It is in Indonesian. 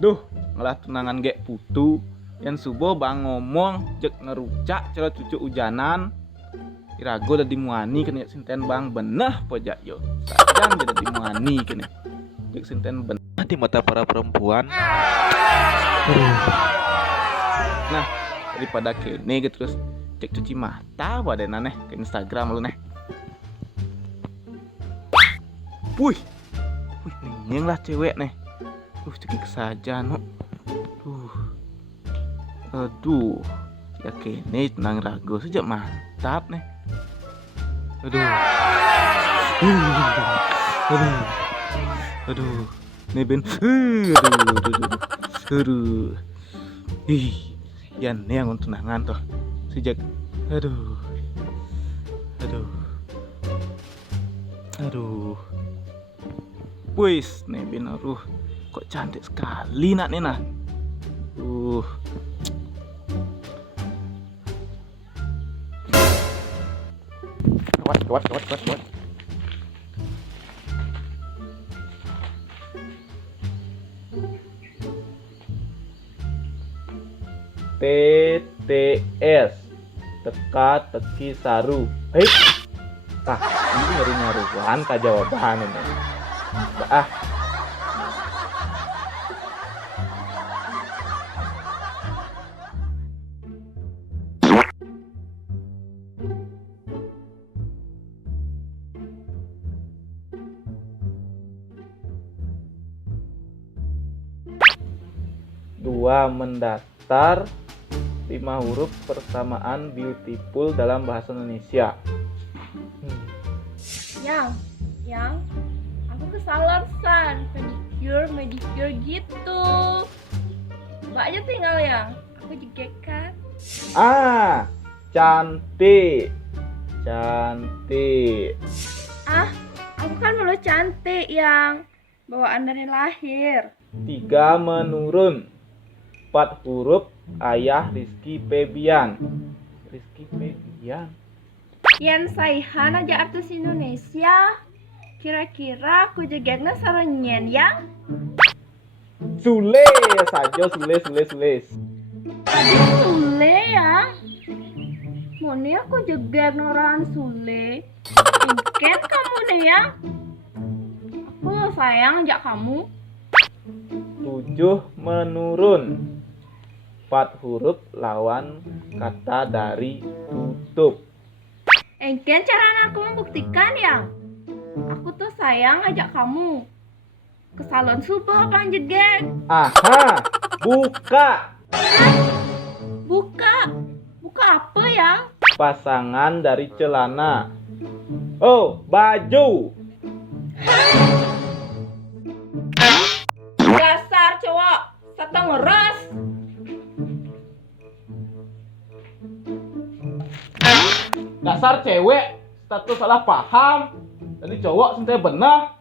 Duh, ngalah tunangan gek putu. Yang subuh bang ngomong jek ngerucak cara cucu ujanan. Irago dadi muani kena sinten bang benah pojak yo. Sajang jadi dadi muani kena. Jek sinten benah di mata para perempuan. Nah, daripada kene gitu terus cek cuci mata badena neh ke Instagram lu neh. Wih. Wih, ninyeng lah cewek neh. Cekik saja no. Aduh. Ya kene tenang rago sejak mantap nih. Aduh. Aduh. Nih Ben. Aduh. Ih. Yan nih yang tunangan tuh. Sejak aduh. Wis, nih Ben aduh. Kok cantik sekali nak nih nah. Kawat. TTS teka-teki saru. Hei. Ini nyaru-nyaruan ka jawaban ini. Ah. Dua mendatar 5 huruf persamaan beautiful dalam bahasa Indonesia. Yang aku kesalahan pedicure gitu. Mbaknya tinggal yang aku jegekan. Cantik. Aku kan belum cantik yang bawaan dari lahir. 3 menurun 4 huruf ayah Rizky Febian. Yang Saihan aja artis Indonesia. Kira-kira aku jegetnya saranyen yang Sule saja Sule. Sule ya. Mone aku jeget noran Sule. Mungkin kamu nih ya. Aku sayang ajak kamu. 7 menurun 4 huruf lawan kata dari tutup. Engken cara aku membuktikan ya. Aku tuh sayang ajak kamu ke salon subuh bang jeget. Aha, buka apa ya? pasangan dari celana. Oh, baju. Dasar cowok setengah ngeras. Dasar cewek status salah paham. Tadi cowok sente benar.